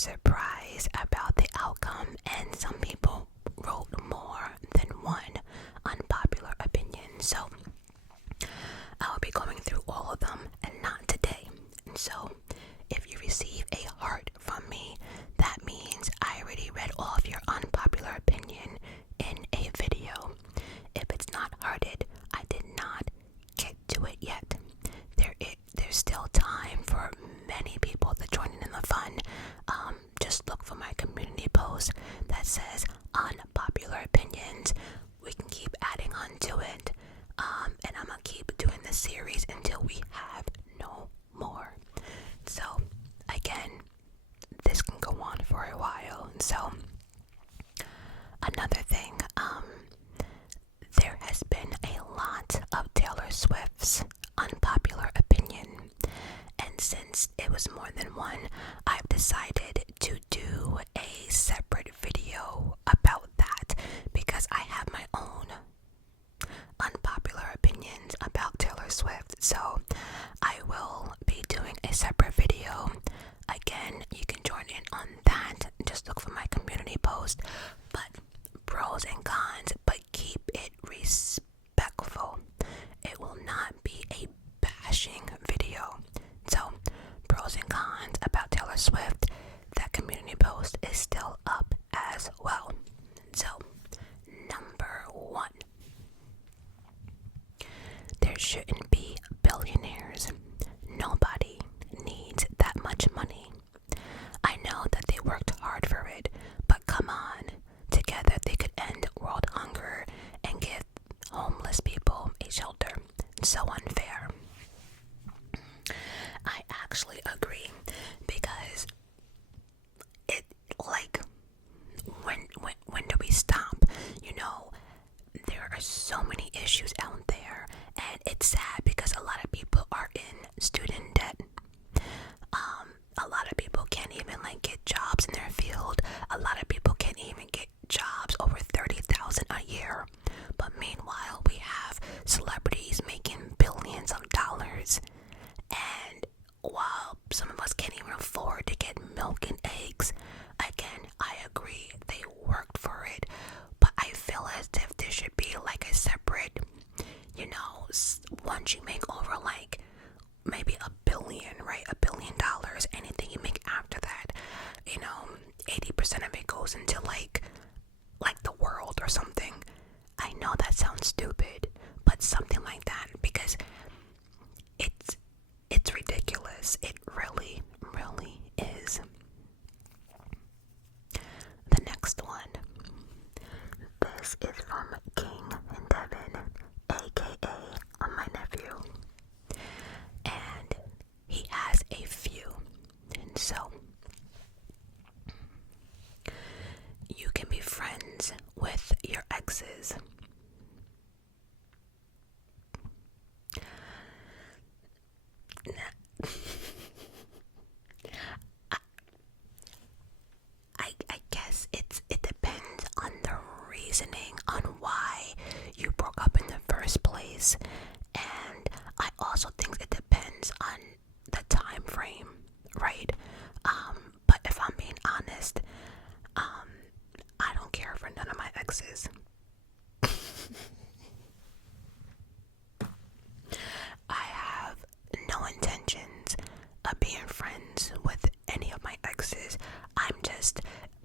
surprised about the outcome, and some people wrote more than one unpopular opinion. So I will be going through all of them, and not today. And so if you receive a heart from me, that means I already read all of your unpopular opinion in a video. If it's not hearted, I did not get to it yet. There's still time for many people to join in the fun. Just look for my community post that says unpopular opinions. We can keep adding on to it. And I'm gonna keep doing this series until we have no more. So again, this can go on for a while. So another thing, there has been a lot of Taylor Swift's unpopular opinion, and since it was more than one, I've decided to do a separate video about that because I have my own unpopular opinions about Taylor Swift. So I will be doing a separate video. Again, you can join in on that. Just look for my community post. But pros and cons, but keep it respectful. It will not be a bashing video. So pros and cons about Taylor Swift, that community post is still up as well. So number 1, there shouldn't be billionaires. Nobody needs that much money. I know that they worked hard for it, but come on. Together they could end world hunger and give homeless people a shelter. So unfair. I actually agree, because it, like, when do we stop? You know, there are so many issues out there, and it's sad because a lot of people are in student debt. A lot of people can't even get jobs in their field. A lot of people can't even get jobs over $30,000 a year. But meanwhile, we have celebrities making billions of dollars, and while some of us can't even afford to get milk and eggs, again, I agree, they worked for it, but I feel as if there should be a separate, once you make over maybe $1 billion, right? $1 billion, anything you make after that, 80% of it goes into like the world or something. I know that sounds stupid, but something like that, because it's ridiculous. It really, really is. The next one. This is from King and Devin, aka my nephew. And he has a few. And so, you can be friends with your exes. I guess it depends on the reasoning on why you broke up in the first place, and I also think it depends on the time frame, right? But if I'm being honest, I don't care for none of my exes. I have no intentions of being friends with any of my exes.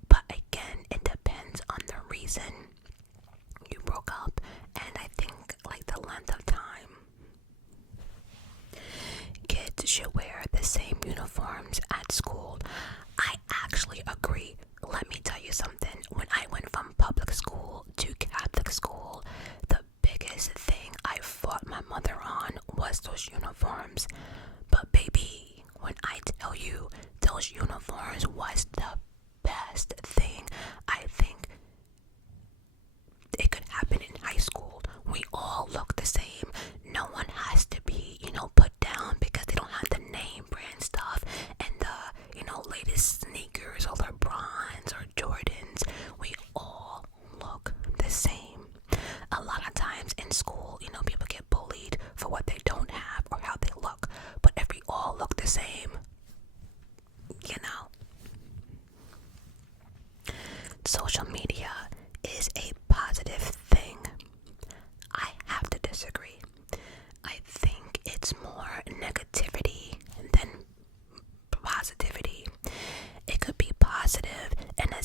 But again, it depends on the reason you broke up, and I think the length of time. Kids should wear the same uniforms at school. I actually agree. Let me tell you something. When I went from public school to Catholic school, the biggest thing I fought my mother on was those uniforms. But baby, when I tell you those uniforms was the best thing, I think it could happen in high school. We all look the same. No one has to be, put down because they don't have the name brand stuff and the, latest sneakers or LeBrons or Jordans. We all look the same. A lot of times in school, people get bullied for what they don't have or how they look. But if we all look the same,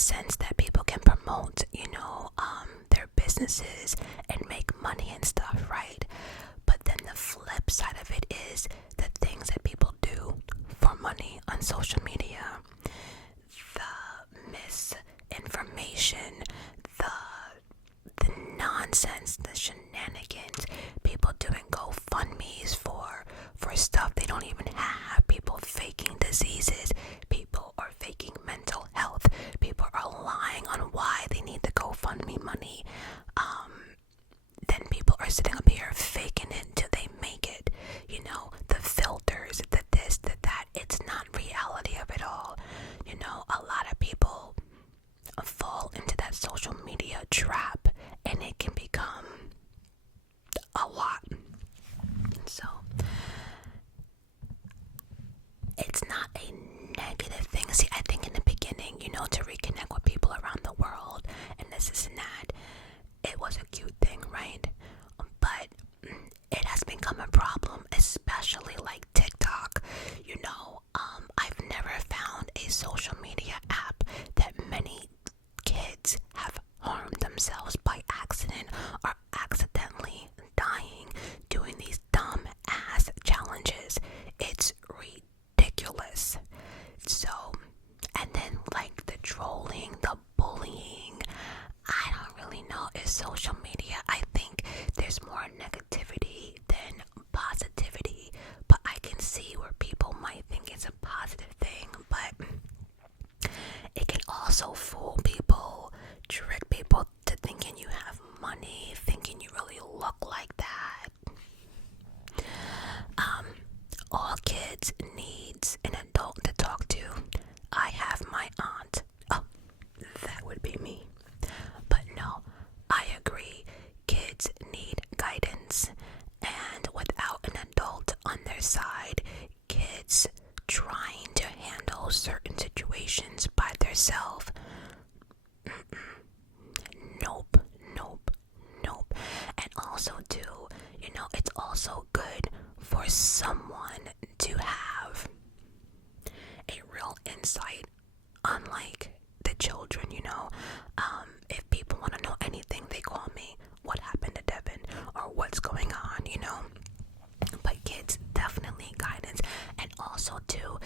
sense that people can promote, their businesses and make money and stuff, right? But then the flip side of it is the things that people do for money on social media, the misinformation, the nonsense, the shenanigans, people doing GoFundMes for stuff they don't even have, people faking diseases, people are faking mental health, people are lying on why they need the GoFundMe money. Then people are sitting up here faking it till they make it. The filters, the this, the that, it's not reality of it all. A lot of people fall into that social media trap, and it can become a lot. So it's not a negative thing. See, I think in the beginning, to reconnect with people around the world and this and that, it was a cute thing, right? But it has become a problem, especially like TikTok. I've never found a social media app that many kids have harmed themselves by accident or accidentally dying doing these dumb ass challenges. It's ridiculous. So, and then like the trolling, the bullying, I don't really know. Is social media, I think there's more negativity than positivity, but I can see where people might think it's a positive thing, but it can also fool people, trick people to thinking you have money, thinking you really look like that. All kids needs an adult to talk to. I have my aunt. Oh, that would be me. But no, I agree. Kids need guidance, and without an adult on their side, kids trying to handle certain situations by themselves, nope. And also too, it's also good for someone to have a real insight on like the children. If people want to know anything, they call me, what happened to Devin, or what's going on, But kids definitely guidance. And also too,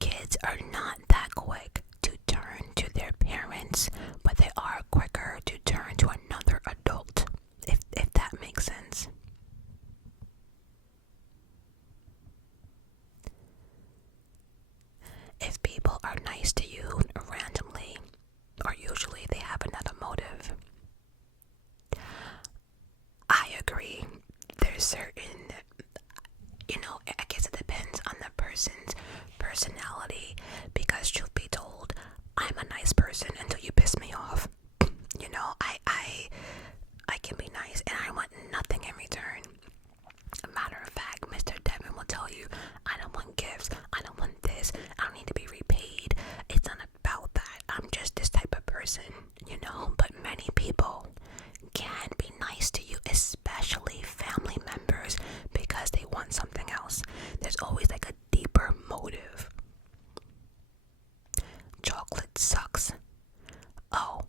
kids are not that quick to turn to their parents, but they are quicker to turn to another adult, if that makes sense. If people are nice to you randomly, or usually they have another motive, I agree. There's certain, I guess it depends on the person's personality, because truth be told, I'm a nice person until you piss me off. I can be nice and I want nothing in return. Matter of fact, Mr. Devin will tell you, I don't want gifts, I don't want this, I don't need to be repaid. It's not about that. I'm just this type of person, But many people can be nice to you, especially family members, because they want something else. There's always like a deeper motive. Chocolate sucks. Oh,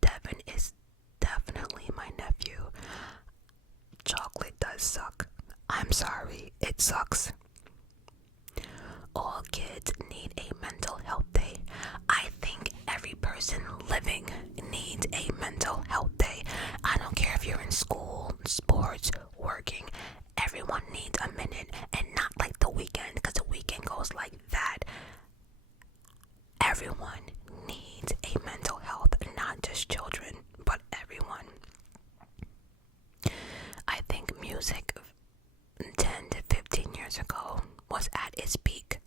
Devin is definitely my nephew. Chocolate does suck. I'm sorry, it sucks. All kids need a mental health day. I think every person living needs a mental health day. I don't care if you're in school, sports, working. Everyone needs a minute, and not like the weekend, because the weekend goes like that. Everyone needs a mental health, not just children, but everyone. I think music 10 to 15 years ago was at its peak.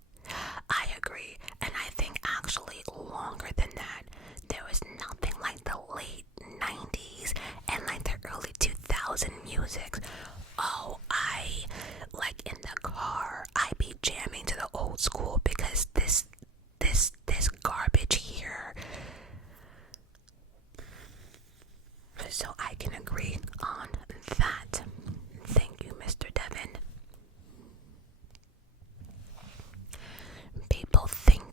I agree, and I think actually longer than that. There was nothing like the late 90s and like the early 2000 music. Oh, I like in the car, I be jamming to the old school, because this garbage here. So I can agree on that. Thank you, Mr. Devin. People think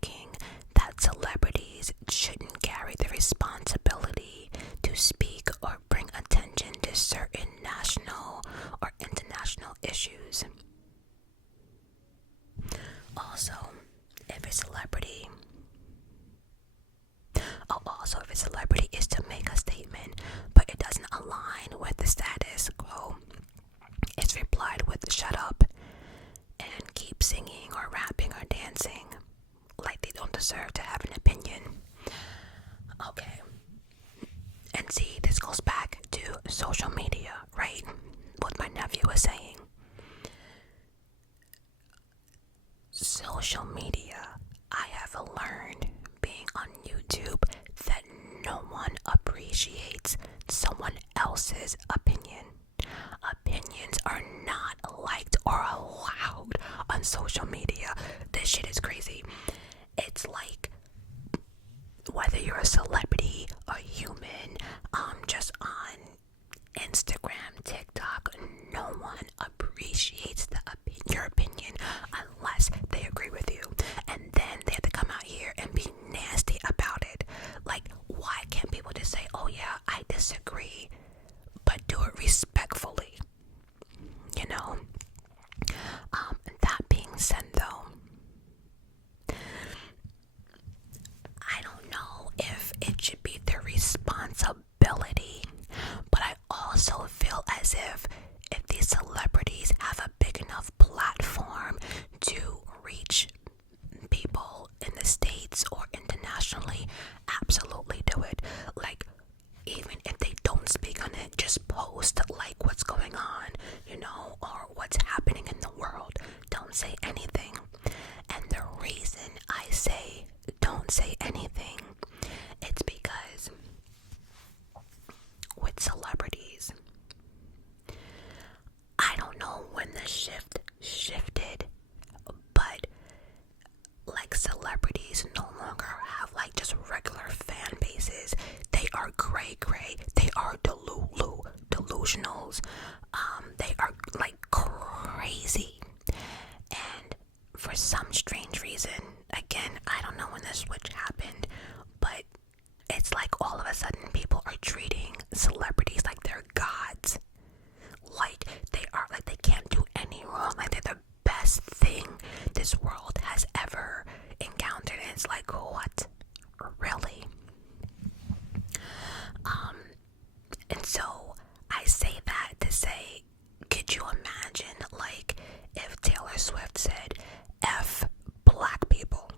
celebrity is to make a statement, but it doesn't align with the status quo. It's replied with shut up and keep singing or rapping or dancing like they don't deserve to have an opinion. Okay. And see, this goes back to social media, right? What my nephew was saying. Social media, I have learned being on YouTube that no one appreciates someone else's opinion. Opinions are not liked or allowed on social media. This shit is crazy. It's like whether you're a celebrity, a human, just on Instagram, TikTok, no one appreciates your opinion unless they agree with you. And then they have to come out here and be nasty about it. Like, why can't people just say, oh yeah, I disagree, but do it respectfully? You know? That being said though, I don't know if it should be their responsibility, but I also feel as if these celebrities have a big enough platform to reach people in the States or internationally, absolutely do it. Like, even if they don't speak on it, just post like what's going on, you know, or what's happening in the world. Don't say anything. And the reason I say don't say anything, it's because with celebrities, I don't know when the shift shifted, but like celebrities no longer have like just regular fan bases. They are gray. They are delusionals. They are like crazy. And for some strange reason, again, I don't know when this switch happened, but it's like all of a sudden people are treating celebrities like they're gods. Like they are, like they can't do any wrong. Like they're the best thing this world has ever encountered. And it's like, what? Really? And so I say that to say, could you imagine like if Taylor Swift said F black people?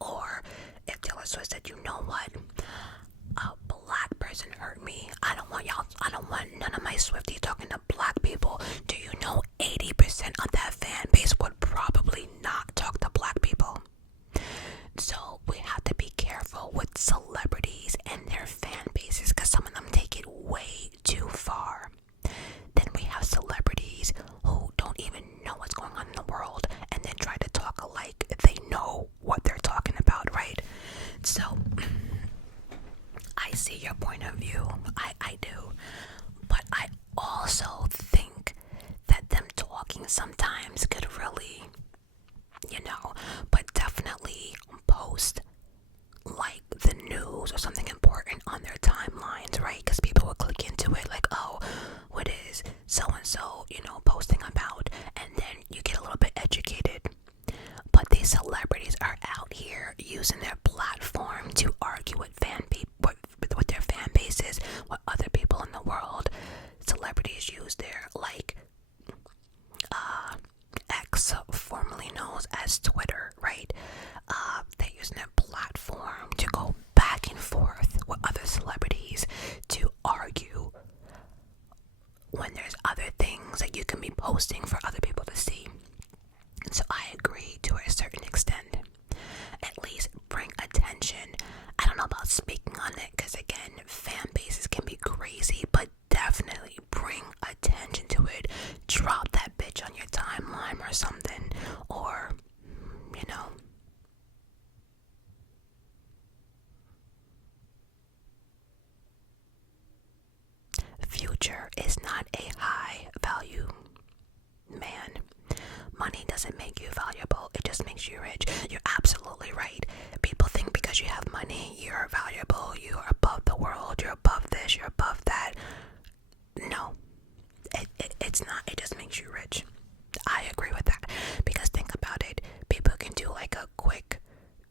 Or if Taylor Swift said, you know what? A black person hurt me. I don't want none of my Swifties talking to black people. Do you know 80% of that fan base would probably not talk to black people? So we have to be careful with celebrities and their fan bases because some of them take it way too far. Then we have celebrities who don't even know what's going on in the world and then try to talk like they know what they're talking about, right? So I see your point of view. I do. But I also think that them talking sometimes could really, but definitely post like the news or something important on their timelines, right? Because people will click into it like, oh, what is so-and-so, posting about, and then you get a little bit educated. But these celebrities are out here using their platform to argue with with their fan bases, with other people in the world. Celebrities use their X, formerly known as Twitter, right? They're using their platform to go back and forth with other celebrities to argue when there's other things that you can be posting for other people to see. So I agree to a certain extent. At least bring attention. I don't know about speaking on it because again, fan bases can be crazy, but definitely bring attention to it. Drop that bitch on your timeline or something, or Future is not a high value man. Money doesn't make you valuable, it just makes you rich. You're absolutely right. People think because you have money, you're valuable, you're above the world, you're above this, you're above that. No, it's not. It just makes you rich. I agree with that. Because think about it. People can do like a quick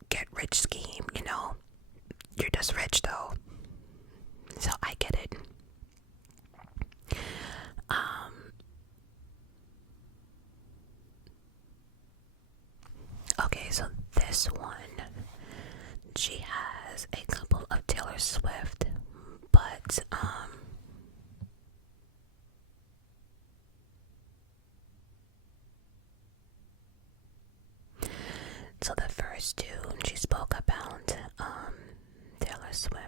get rich scheme, You're just rich Swift, but so the first two, she spoke about Taylor Swift.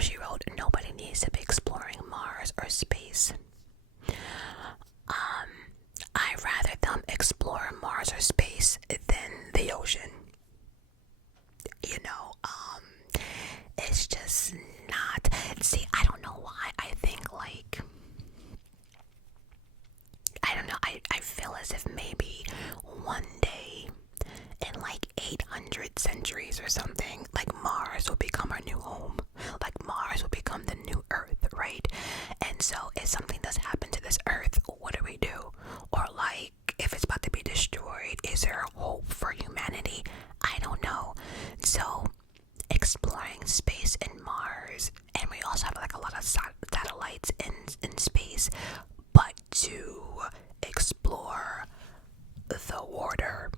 She wrote, nobody needs to be exploring Mars or space. I'd rather them explore Mars or space than the ocean. You know, it's just not. See, I don't know why. I think, like, I don't know. I feel as if maybe one day in like 800 centuries or something, like Mars will become our new home. Like Mars will become the new Earth, right? And so if something does happen to this Earth, what do we do? Or like if it's about to be destroyed, is there hope for humanity? I don't know. So exploring space and Mars, and we also have like a lot of satellites in space, but to explore the water,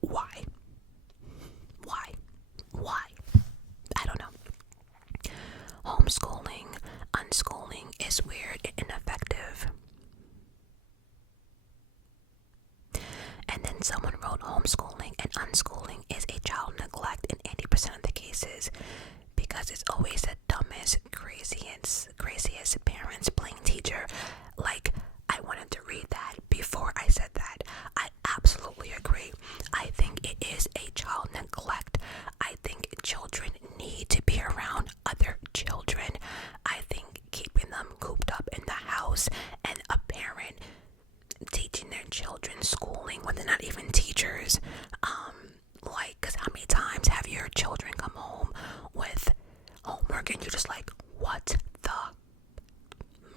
why? I don't know. Homeschooling, unschooling is weird and ineffective. And then someone wrote, homeschooling and unschooling is a child neglect in 80% of the cases, because it's always the dumbest, craziest parents playing teacher. Like, I wanted to read that before I said that. I absolutely agree. I think it is a child neglect. I think children need to be around other children. I think keeping them cooped up in the house and a parent teaching their children schooling when they're not even teachers, like, because how many times have your children come home with homework and you're just like, what the,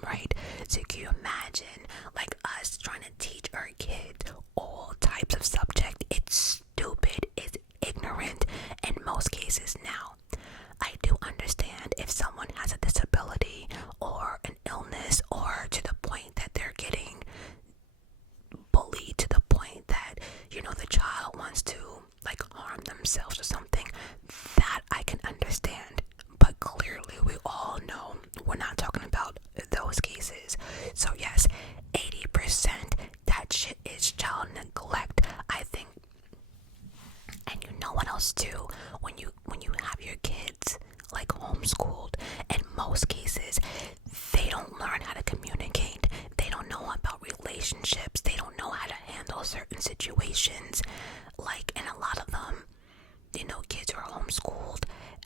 right? So can you imagine, like, us trying to teach our kids all types of subject? It's stupid, it's ignorant in most cases. Now, I do understand if someone has a disability or an illness, or to the point that they're getting bullied to the point that, you know, the child wants to like harm themselves or something, that I can understand. But clearly we all know we're not talking about those cases. So yes, 80% that shit is child neglect, I think. And you know what else too, when you have your kids like homeschooled, in most cases they don't learn how to communicate, they don't know about relationships, they don't know how to handle certain situations. Like, and a lot of them, you know, kids who are homeschooled,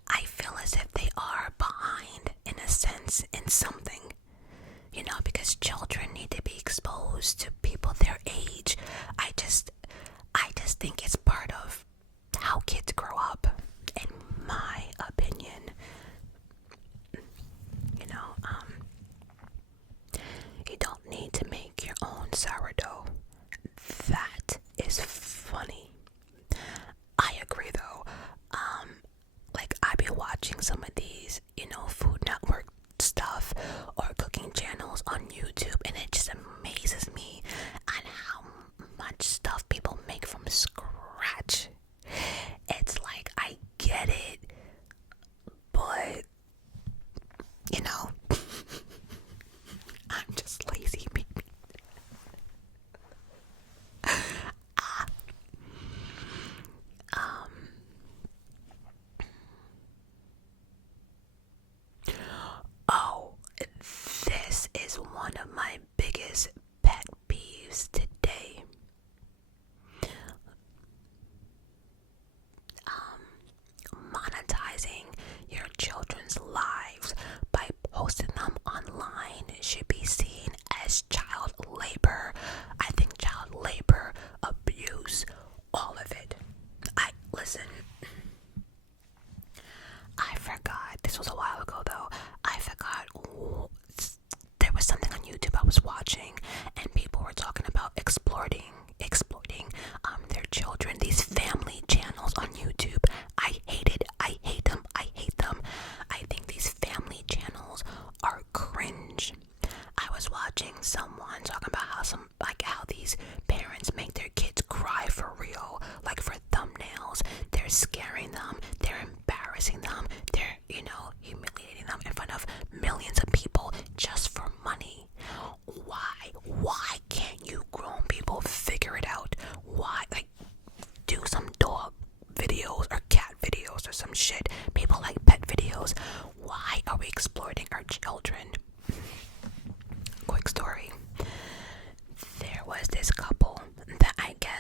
I feel as if they are behind in a sense in something, you know, because children need to be exposed to people their age. I just think it's part of how kids grow up, in my opinion. You know, you don't need to make your own sourdough. That is funny. I agree though. Like, I be watching some of these, you know, Food Network stuff or cooking channels on YouTube, and it just amazes me on how much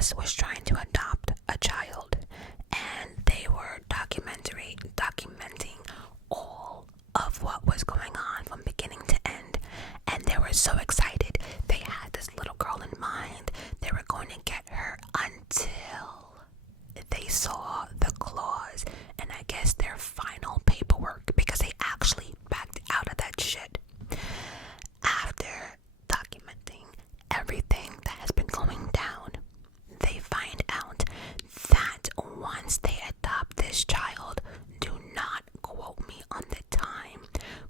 class was trying to adopt a child, and they were documenting all of what was going on from beginning to end. And they were so excited. They had this little girl in mind. They were going to get her until they saw the clause and I guess their final paperwork, because they actually backed out of that shit. After documenting everything that has been going down, they find out that once they adopt this child, do not quote me on the time,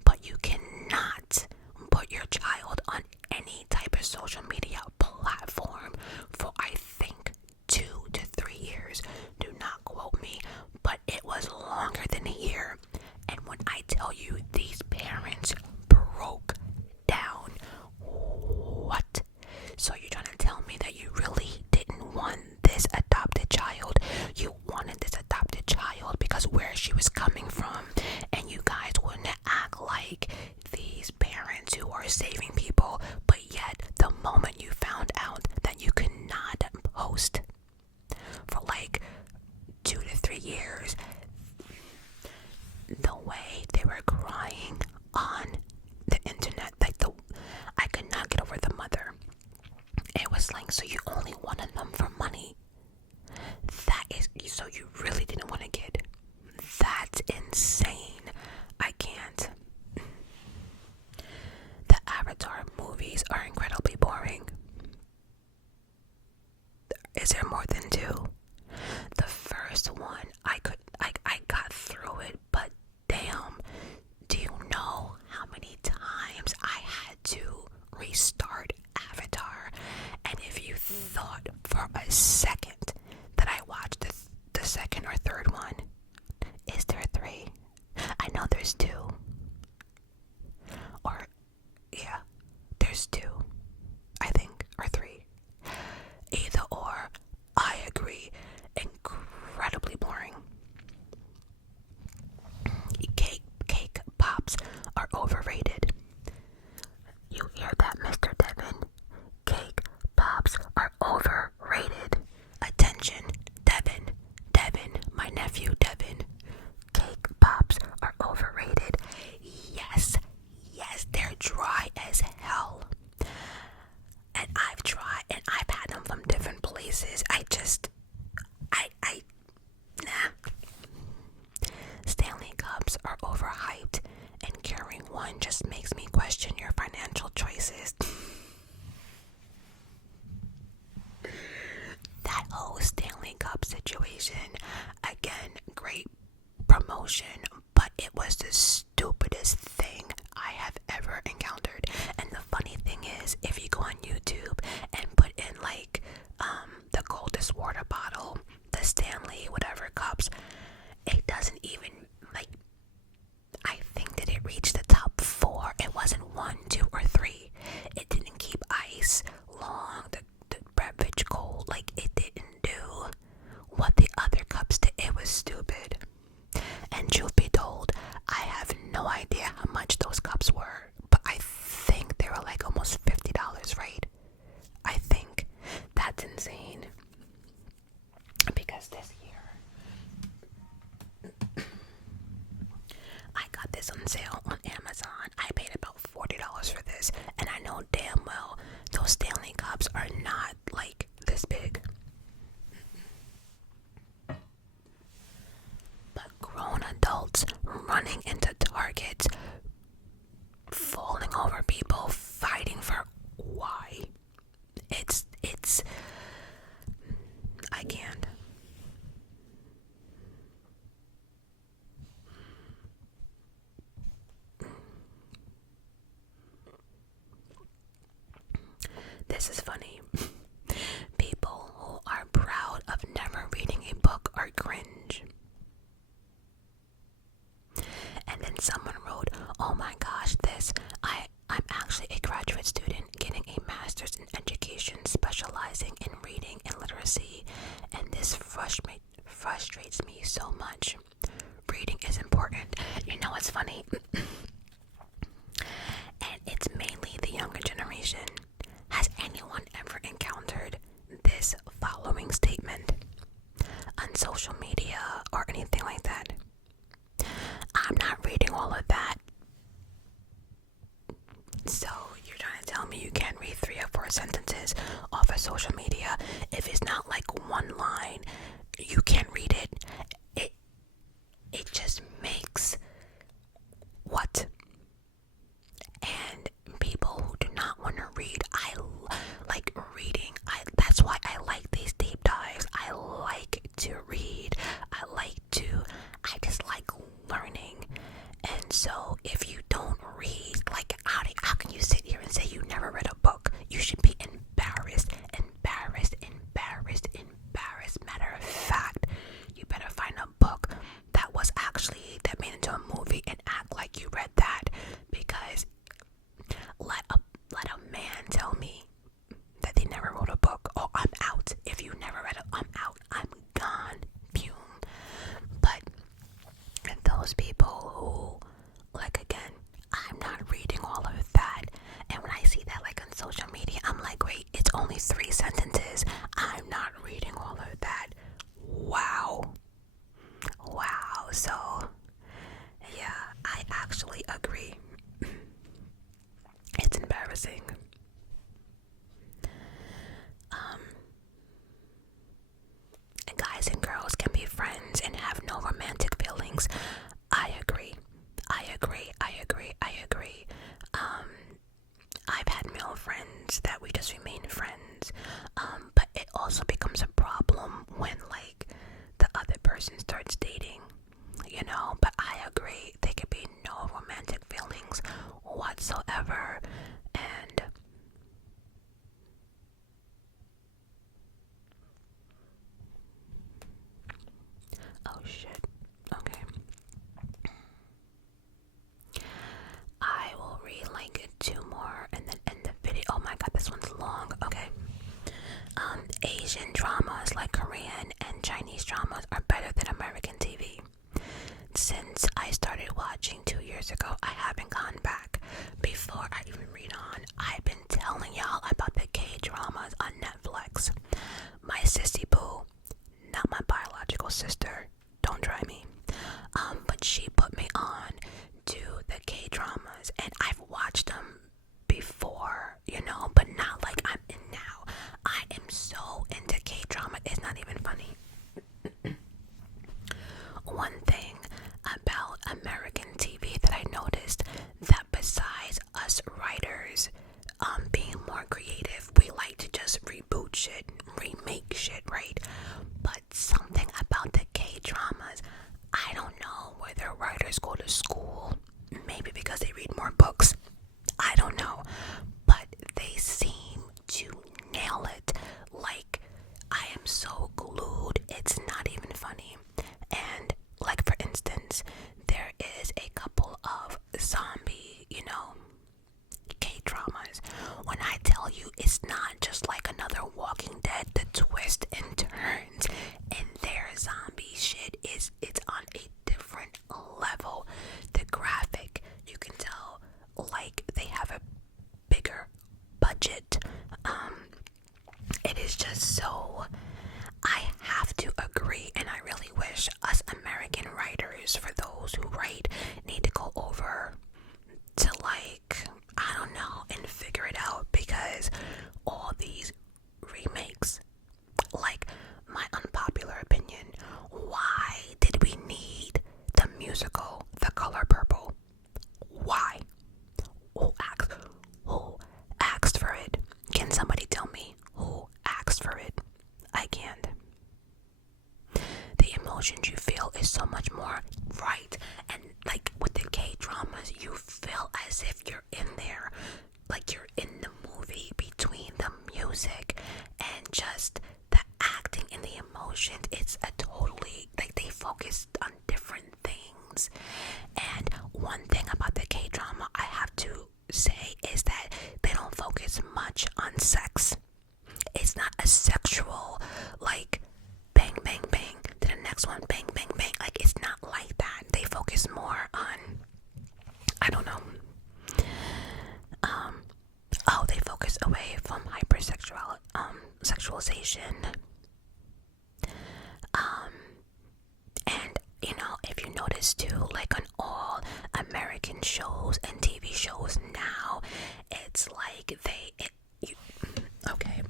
but you cannot put your child on any type of social media platform for I think 2 to 3 years. Do not quote me, but it was longer than a year. And when I tell you, these parents broke down. What? So you're trying to tell me that you really didn't want this adopted child? You wanted this adopted child because where she was coming from, and you guys wouldn't act like these parents who are saving people, but yet the moment you found out that you could not post for like 2 to 3 years, the way they were crying on the internet, I could not get over the mother. It was like, so you only wanted them for money? That is, so you really didn't want a kid? That's insane. I can't. The Avatar movies are incredibly boring. Is there more than 2? The first one, I got through it, but damn, do you know how many times I had to restart Avatar? And if you thought for a second that I watched the second or third one, is there 3? I know there's 2. Or, yeah, there's 2, I think, or 3. Either or, I agree, incredibly boring. Cake pops are overrated. You hear that, Mr. Devin? Cake pops are overrated. Attention, Devin, my nephew Devin. Cake pops are overrated. Yes, they're dry as hell. And I've tried, and I've had them from different places. Nah. Stanley Cups are overhyped, and carrying one just makes me question your financial choices. That whole Stanley Cup situation, again, great promotion, but it was the stupidest thing I have ever encountered. And the funny thing is, if you go on YouTube and put in like the coldest water bottle, the Stanley whatever cups, it doesn't even, like, I think that it reached the top 4. It wasn't 1, 2, or 3. It didn't keep ice long, the beverage cold. Like, it didn't do what the other cups did. It was stupid. And truth be told, I have no idea how much those cups were, but I think they were like almost $50, right? I think that's insane. Because this year I got this on sale on Amazon. I paid about $40 for this, and I know damn well those Stanley cups are not like this big. But grown adults running into Targets, falling over people, fighting for why? It's I can't. This is funny. People who are proud of never reading a book are cringe. And then someone wrote, oh my gosh, I'm actually a graduate student getting a master's in education specializing in reading and literacy, and this frustrates me so much. Reading is important. You know what's funny? And it's mainly the younger generation. Has anyone ever encountered this following sentences off of social media, if it's not like one line, you can't read it. It just makes what? And people who do not want to read, I like reading. That's why I like these deep dives. I like to read. I just like learning. And so if you don't read, like how can you sit here and say you never read a book? You should be embarrassed. Matter of fact, you better find a book that made into a movie and act like you read that, because let a man tell me that they never wrote a book. Oh, I'm out. If you never read it, I'm out. I'm gone. Boom. But those people who, like, again, I'm not reading all of that. And when I see that, like, on social media, I'm like, wait, it's only 3 sentences. I'm not reading all of that. Wow. So, yeah, I actually agree. It's embarrassing. Guys and girls can be friends and have no romantic feelings. I agree. I've had male friends that we just remain friends. But it also becomes a problem when, like, the other person starts dating, but I agree, there could be no romantic feelings whatsoever. And oh shit, okay, I will read like 2 more and then end the video. Oh my god, this one's long. Okay. Asian dramas like Korean and Chinese dramas are better than American TV. Since I started watching 2 years ago, I haven't gone back. Before I even read on, I've been telling y'all about the K-dramas on Netflix. My sissy boo, not my biological sister, don't try me, but she put me on to the K-dramas, and I've watched them before, but not like I'm in now. I am so into K-drama, it's not even funny. One thing about American TV that I noticed, that besides us writers being more creative, we like to just reboot shit, remake shit, right? But something about the K-dramas, I don't know whether writers go to school, maybe because they read more books, I don't know, but they seem to nail it. Like, I am so glued, it's not even funny. And like, for instance, there is a couple of zombie, K-dramas. When I tell you, it's not just like another Walking Dead, the twists and turns and their zombie shit it's on a different level. The graphic, you can tell, like, they have a bigger budget. It is just so, I have to agree, and I really wish us American writers, for those who write, need to go over to, like, I don't know, and figure it out, because all these remakes, like, my unpopular opinion, why did we need the musical The Color Purple? Why? Who asked for it? Can somebody tell me who asked for it? I can't. The emotions you feel is so much more right, and like with the K-dramas, you feel as if you're in there, like you're in the movie, between the music and just the acting and the emotions. It's a totally, like, they focus on different things. And one thing about the K-drama I have to say is that they don't focus much on sex. It's not a sexual, like, bang bang bang to the next one, bang bang bang, like, it's not like that. They focus more on, I don't know, they focus away from hypersexual sexualization. And if you notice too, like, on all American shows and TV shows now, it's like Okay.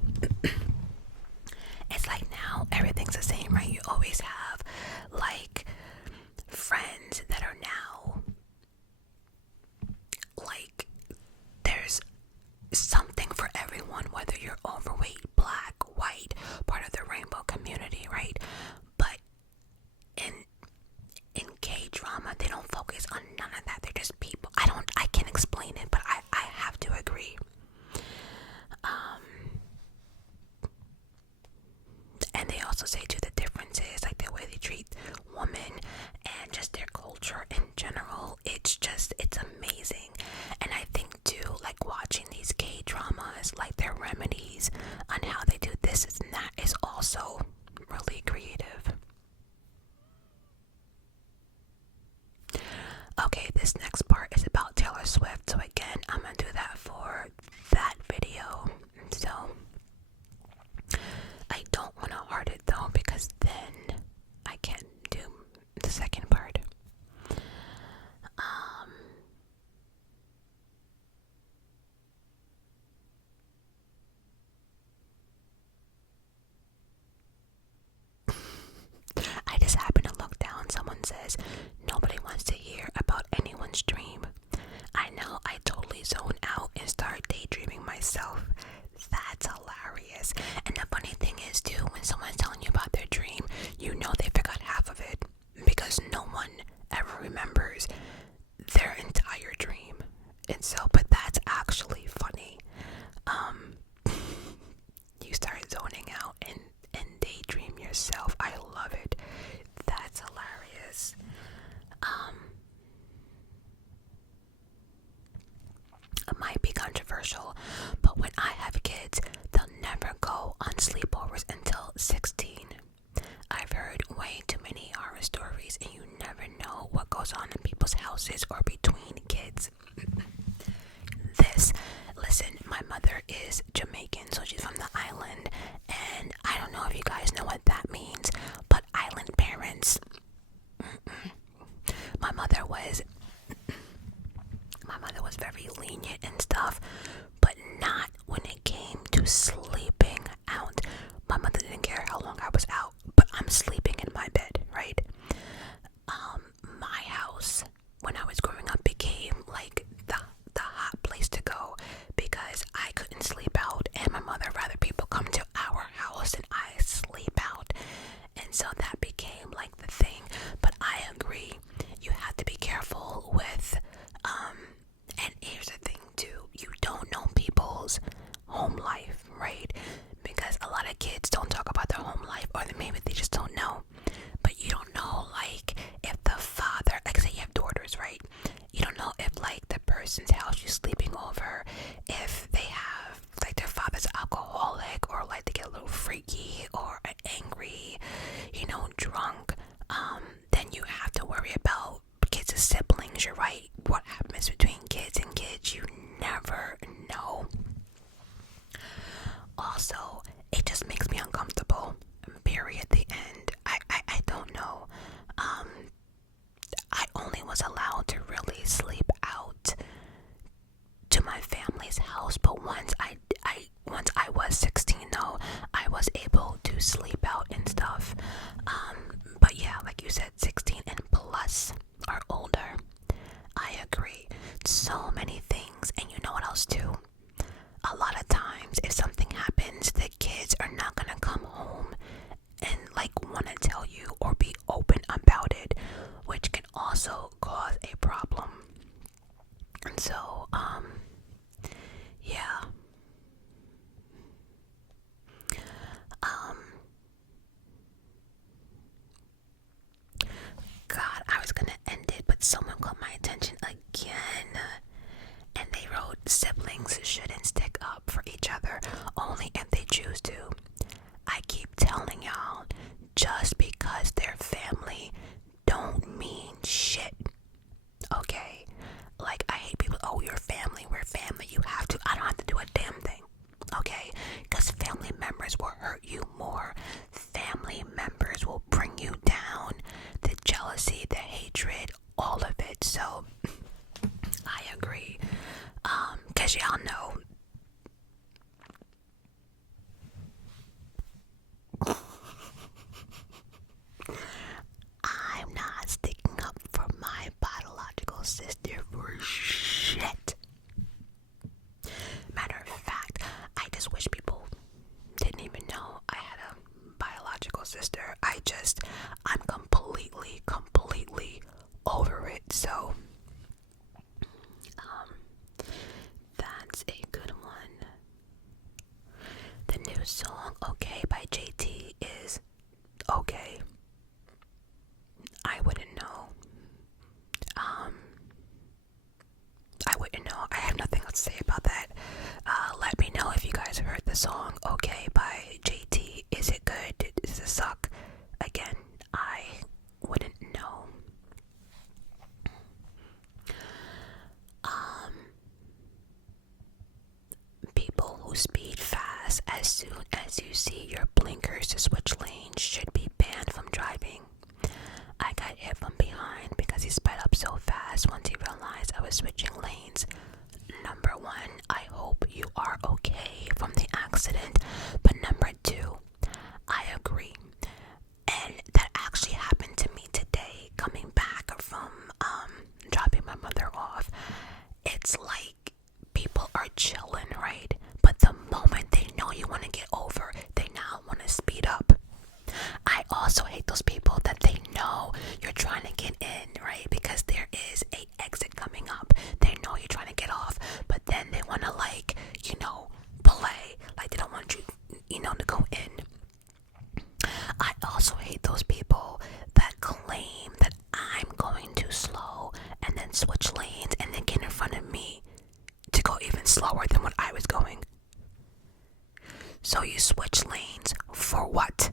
It's like now everything's the same, right? You always have like friends that are now like there's something for everyone, whether you're overweight, black, white, part of the rainbow community, right? But in K-drama, they don't focus on none of that. They're just people. I can't explain it, but I have to agree. And they also say too the differences, like the way they treat women and just their culture in general. It's amazing. And I think too, like watching these K-dramas, like their remedies on how they do this and that is also really creative. Okay, this next part is about Taylor Swift. So again, I'm gonna do that for that video. So I don't want to heart it though, because then I can't do the second part. I just happened to look down. Someone says, nobody wants to hear about anyone's dream. I know, I totally zone out and start daydreaming myself. That's hilarious. And the funny thing is too, when someone's telling you about their dream, you know they forgot half of it, because no one ever remembers their entire dream. And so, but that's actually funny. You start zoning out and daydream yourself. I love it. That's hilarious. It might be controversial, but when I have kids, they'll never go on sleepovers until 16. I've heard way too many horror stories, and you never know what goes on in people's houses or between kids. Listen, my mother is Jamaican, so she's from the island, and I don't know if you guys know what that means, but island parents, my mother was very lenient and stuff, but not when it came to sleeping out. My mother didn't care how long I was out, but I'm sleeping in my bed, right? My house, when I was growing up, became like the hot place to go, because I couldn't sleep out, and my mother rather people come to our house and I sleep out, and so that became like the thing. But I agree, you have to be careful with and here's the thing too, you don't know people's home life, right? Because a lot of kids don't talk about their home life, or maybe they just don't know. But you don't know, like, if the father, like say you have daughters, right? You don't know if like the person's house you're sleeping over, if they have like their father's alcoholic, or like they get a little freaky or angry, drunk. Then you have to worry about kids as siblings. You're right. What happens between kids and kids, you never know. Also, it just makes me uncomfortable. Period. The end. I don't know. I only was allowed to really sleep out to my family's house, but once I was 16 though, I was able to sleep out and stuff. But yeah, like you said, 16 and plus or older. I agree. So many things. And you know what else too? A lot of times if something happens, the kids are not gonna come home and like want to tell you or be open about it, which can also cause a problem. And so yeah. God, I was gonna end it, but someone caught my attention again, and they wrote, siblings shouldn't stick up for each other, only if they choose to. I keep telling y'all, just because they're family don't mean shit. Okay? Like, I hate people, oh, you're family, we're family, you have to. I don't have to do a damn thing. Okay? Because family members will hurt you more. Family members will bring you down. The jealousy, the hatred, all of it. So, I agree. Because y'all know, either. I'm completely over it. So that's a good one. The new song "Okay" by JT is okay. I wouldn't know. I wouldn't know. I have nothing else to say about that. Let me know if you guys heard the song "Okay" by JT. Is it good? Does it suck? Again, I wouldn't know. People who speed fast as soon as you see your blinkers to switch lanes should be banned from driving. I got hit from behind because he sped up so fast once he realized I was switching lanes. Number one, I hope you are okay from the accident. But number two, I agree. And that actually happened to me today coming back from dropping my mother off. It's like people are chilling, right? But the moment they know you want to get over, they now want to speed up. I also hate those people that they know you're trying to get in, right? Because there is a exit coming up. They know you're trying to get off, but then they want to play. Like they don't want you, to go in. I also hate those people that claim that I'm going too slow and then switch lanes and then get in front of me to go even slower than what I was going. So you switch lanes for what?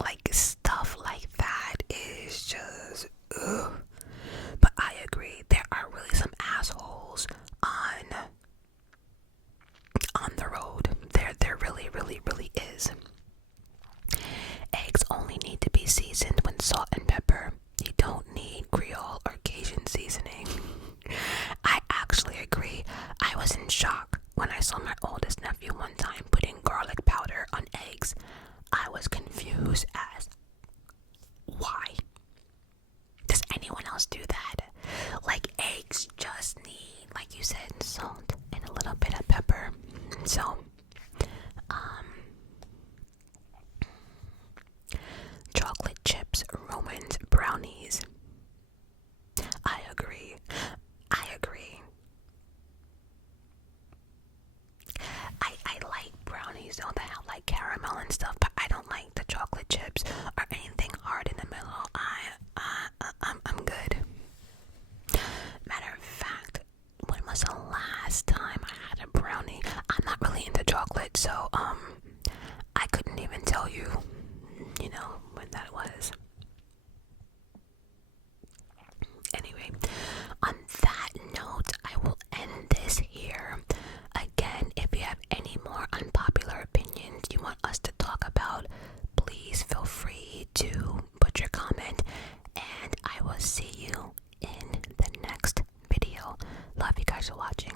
Like stuff like that is just ugh. But I agree, there are really some assholes on the road. There really is. Eggs only need to be seasoned with salt and pepper. You don't need Creole or Cajun seasoning. I actually agree. I was in shock when I saw my oldest nephew one time putting garlic powder on eggs. I was confused as why? Does anyone else do that? Like eggs just need, like you said, salt and a little bit of pepper. So, chocolate chips ruins brownies. I agree. I like brownies though that have like caramel and stuff, but I don't like the chocolate chips or anything hard in the middle. I'm good. Matter of fact, when was the last time I had a brownie? I'm not really into chocolate, so I couldn't even tell you, when that was. Anyway, on that note, I will end this here. Again, if you have any more unpopular opinions you want us to talk about, please feel free to put your comment, and I will see you in the next video. Love you guys for watching.